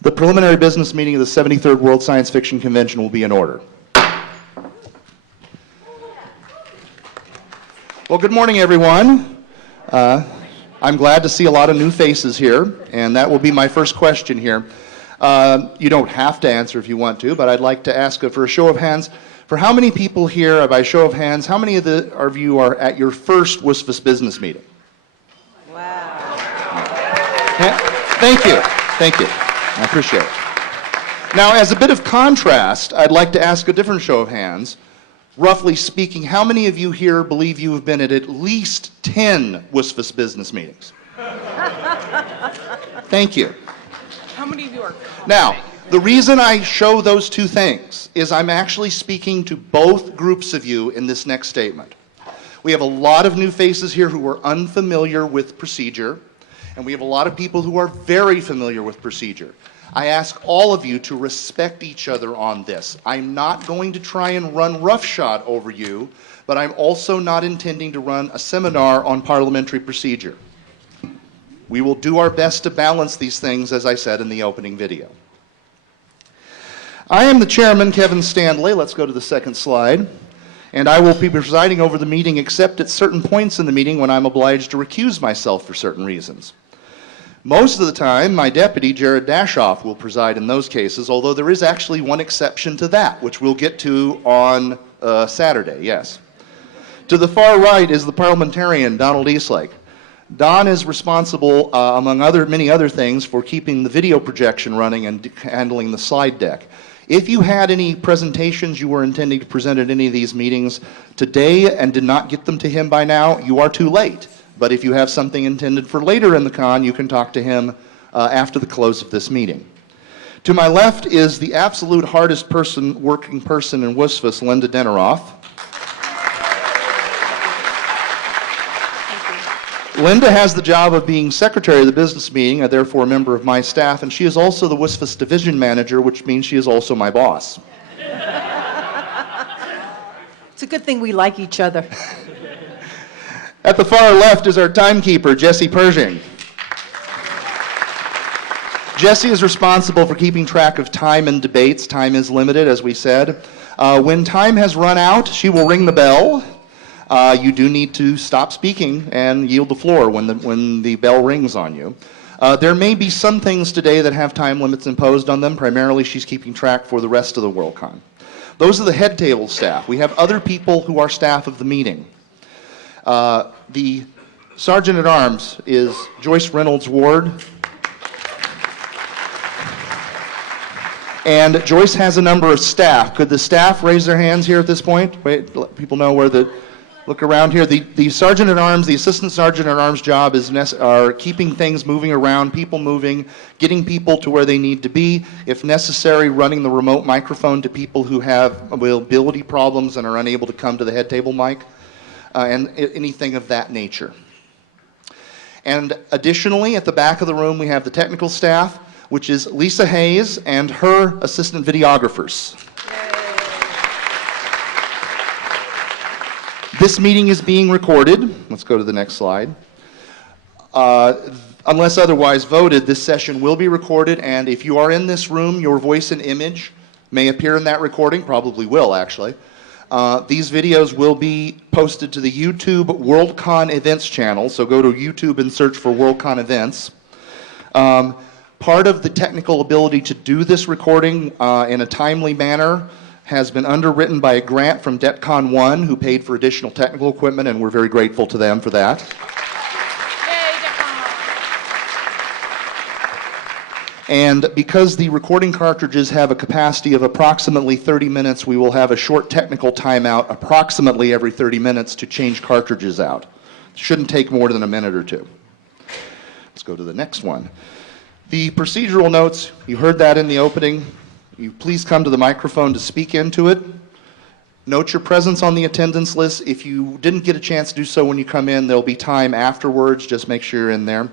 The preliminary business meeting of the 73rd World Science Fiction Convention will be in order. Well, good morning, everyone. I'm glad to see a lot of new faces here, and that will be my first question here. You don't have to answer if you want to, but I'd like to ask for a show of hands. For how many people here, by show of hands, how many of you are at your first WSFS business meeting? Wow. Yeah, thank you. Thank you. I appreciate it. Now, as a bit of contrast, I'd like to ask a different show of hands. Roughly speaking, how many of you here believe you have been at least 10 WSFS business meetings? Thank you. How many of you are confident? Now, the reason I show those two things is I'm actually speaking to both groups of you in this next statement. We have a lot of new faces here who are unfamiliar with procedure, and we have a lot of people who are very familiar with procedure. I ask all of you to respect each other on this. I'm not going to try and run roughshod over you, but I'm also not intending to run a seminar on parliamentary procedure. We will do our best to balance these things, as I said in the opening video. I am the chairman, Kevin Stanley. Let's go to the second slide. And I will be presiding over the meeting except at certain points in the meeting when I'm obliged to recuse myself for certain reasons. Most of the time, my deputy, Jared Dashoff, will preside in those cases, although there is actually one exception to that, which we'll get to on Saturday, yes. To the far right is the parliamentarian, Donald Eastlake. Don is responsible, among many other things, for keeping the video projection running and handling the slide deck. If you had any presentations you were intending to present at any of these meetings today and did not get them to him by now, you are too late. But if you have something intended for later in the con, you can talk to him after the close of this meeting. To my left is the absolute hardest working person in WSFS, Linda Deneroff. Linda has the job of being secretary of the business meeting, and therefore a member of my staff, and she is also the WSFS division manager, which means she is also my boss. It's a good thing we like each other. At the far left is our timekeeper, Jesse Pershing. Jesse is responsible for keeping track of time and debates. Time is limited, as we said. When time has run out, she will ring the bell. You do need to stop speaking and yield the floor when the bell rings on you. There may be some things today that have time limits imposed on them. Primarily, she's keeping track for the rest of the WorldCon. Those are the head table staff. We have other people who are staff of the meeting. The Sergeant at Arms is Joyce Reynolds Ward. And Joyce has a number of staff. Could the staff raise their hands here at this point? Wait, let people know where look around here. The Sergeant at Arms, the Assistant Sergeant at Arms job are keeping things moving around, people moving, getting people to where they need to be. If necessary, running the remote microphone to people who have mobility problems and are unable to come to the head table mic. And anything of that nature. And additionally, at the back of the room, we have the technical staff, which is Lisa Hayes and her assistant videographers. Yay. This meeting is being recorded. Let's go to the next slide. Unless otherwise voted, this session will be recorded, and if you are in this room, your voice and image may appear in that recording, probably will actually. These videos will be posted to the YouTube WorldCon Events channel, so go to YouTube and search for WorldCon Events. Part of the technical ability to do this recording in a timely manner has been underwritten by a grant from DETCON 1, who paid for additional technical equipment, and we're very grateful to them for that. And because the recording cartridges have a capacity of approximately 30 minutes, we will have a short technical timeout approximately every 30 minutes to change cartridges out. It shouldn't take more than a minute or two. Let's go to the next one. The procedural notes, you heard that in the opening. You please come to the microphone to speak into it. Note your presence on the attendance list. If you didn't get a chance to do so when you come in, there'll be time afterwards. Just make sure you're in there.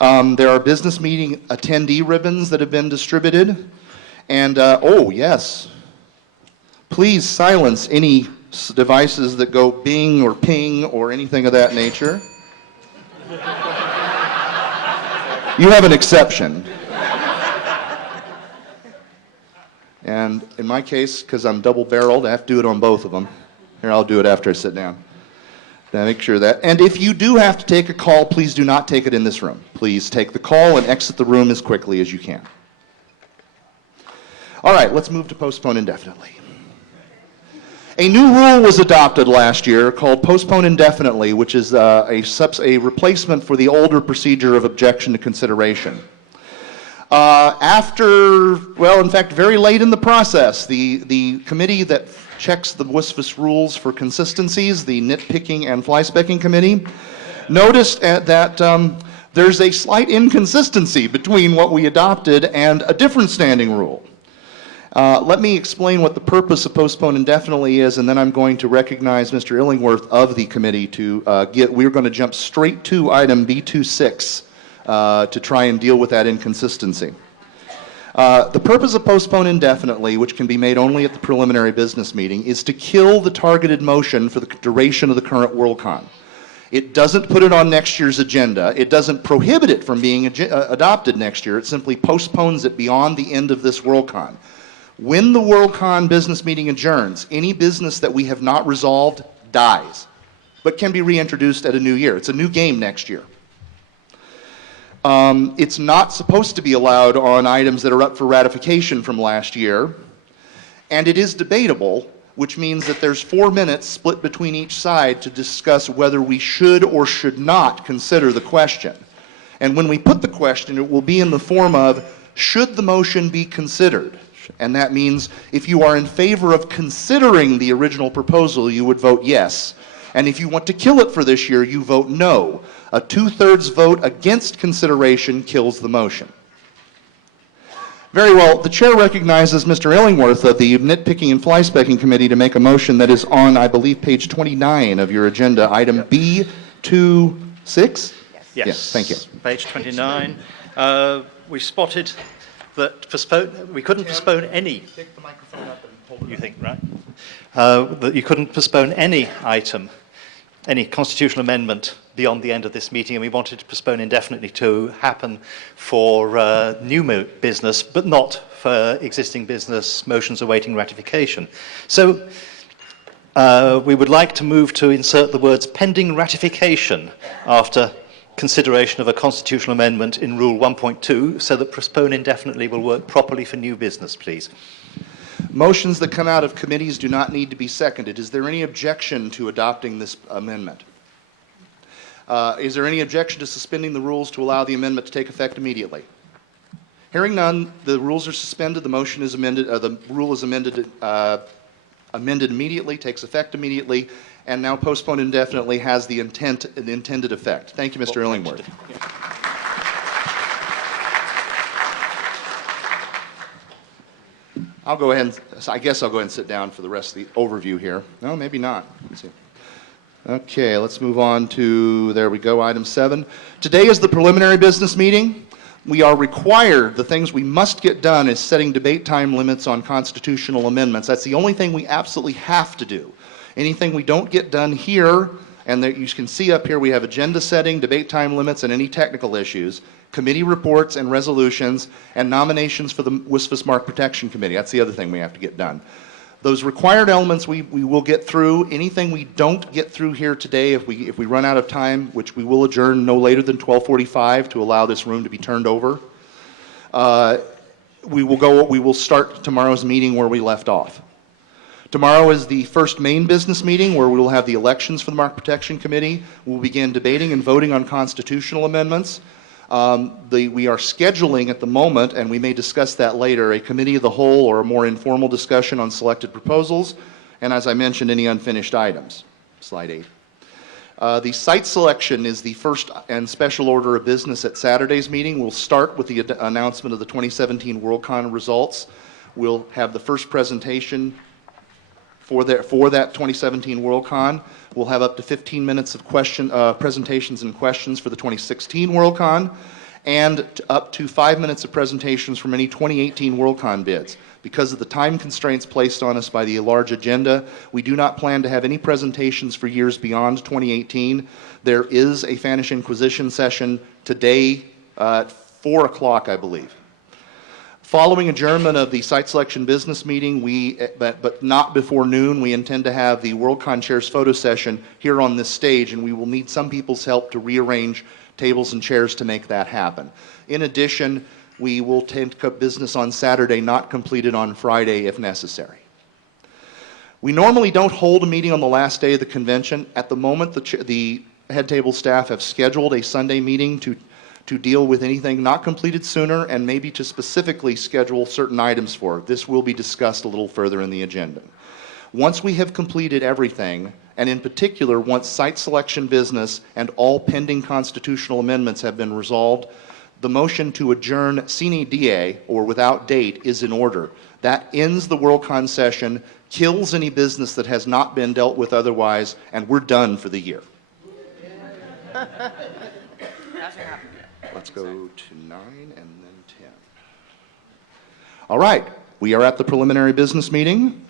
There are business meeting attendee ribbons that have been distributed. And, oh, yes. Please silence any devices that go bing or ping or anything of that nature. You have an exception. And in my case, because I'm double-barreled, I have to do it on both of them. Here, I'll do it after I sit down. Now, make sure that. And if you do have to take a call, please do not take it in this room. Please take the call and exit the room as quickly as you can. All right, let's move to postpone indefinitely. A new rule was adopted last year called postpone indefinitely, which is a replacement for the older procedure of objection to consideration. In fact, very late in the process, the committee that checks the WSFS rules for consistencies, the Nitpicking and Flyspecking Committee, noticed that there's a slight inconsistency between what we adopted and a different standing rule. Let me explain what the purpose of postpone indefinitely is, and then I'm going to recognize Mr. Illingworth of the committee we're going to jump straight to item B26 to try and deal with that inconsistency. The purpose of postpone indefinitely, which can be made only at the preliminary business meeting, is to kill the targeted motion for the duration of the current WorldCon. It doesn't put it on next year's agenda. It doesn't prohibit it from being adopted next year. It simply postpones it beyond the end of this WorldCon. When the WorldCon business meeting adjourns, any business that we have not resolved dies, but can be reintroduced at a new year. It's a new game next year. It's not supposed to be allowed on items that are up for ratification from last year, and it is debatable, which means that there's 4 minutes split between each side to discuss whether we should or should not consider the question. And when we put the question, it will be in the form of, should the motion be considered? And that means if you are in favor of considering the original proposal, you would vote yes. And if you want to kill it for this year, you vote no. A 2/3 vote against consideration kills the motion. Very well. The chair recognizes Mr. Illingworth of the Nitpicking and Flyspecking Committee to make a motion that is on, I believe, page 29 of your agenda, item B26? Yes, thank you. Page 29. We spotted that we couldn't postpone any. Take the microphone up and hold it. You think, right? That you couldn't postpone any item, any constitutional amendment beyond the end of this meeting, and we wanted to postpone indefinitely to happen for new business, but not for existing business motions awaiting ratification. So we would like to move to insert the words pending ratification after consideration of a constitutional amendment in Rule 1.2 so that postpone indefinitely will work properly for new business, please. Motions that come out of committees do not need to be seconded. Is there any objection to adopting this amendment? Is there any objection to suspending the rules to allow the amendment to take effect immediately? Hearing none, the rules are suspended, the motion is amended, the rule is amended immediately, takes effect immediately, and now postponed indefinitely has the intended effect. Thank you, Mr. Illingworth. I'll go ahead and, I guess I'll go ahead and sit down for the rest of the overview here. No, maybe not. Let's see. Okay, let's move on to, there we go, item 7. Today is the preliminary business meeting. We are required, the things we must get done is setting debate time limits on constitutional amendments. That's the only thing we absolutely have to do. Anything we don't get done here, and that you can see up here, we have agenda setting, debate time limits, and any technical issues, committee reports and resolutions, and nominations for the WSFS Mark Protection Committee. That's the other thing we have to get done. Those required elements we will get through. Anything we don't get through here today, if we run out of time, which we will adjourn no later than 12:45 to allow this room to be turned over, we will start tomorrow's meeting where we left off. Tomorrow is the first main business meeting where we will have the elections for the Mark Protection Committee. We'll begin debating and voting on constitutional amendments. We are scheduling at the moment, and we may discuss that later, a committee of the whole or a more informal discussion on selected proposals, and as I mentioned, any unfinished items. Slide 8. The site selection is the first and special order of business at Saturday's meeting. We'll start with the announcement of the 2017 WorldCon results. We'll have the first presentation for that 2017 WorldCon. We'll have up to 15 minutes of presentations and questions for the 2016 WorldCon. and up to 5 minutes of presentations from any 2018 Worldcon bids. Because of the time constraints placed on us by the large agenda, we do not plan to have any presentations for years beyond 2018. There is a Spanish Inquisition session today at 4 o'clock, I believe. Following adjournment of the site selection business meeting, but not before noon, we intend to have the Worldcon Chairs photo session here on this stage, and we will need some people's help to rearrange tables and chairs to make that happen. In addition, we will take up business on Saturday, not completed on Friday if necessary. We normally don't hold a meeting on the last day of the convention. At the moment, the head table staff have scheduled a Sunday meeting to deal with anything not completed sooner and maybe to specifically schedule certain items for. This will be discussed a little further in the agenda. Once we have completed everything, and in particular, once site selection business and all pending constitutional amendments have been resolved, the motion to adjourn sine die, or without date, is in order. That ends the Worldcon session, kills any business that has not been dealt with otherwise, and we're done for the year. Let's go to 9 and then 10. All right, we are at the preliminary business meeting.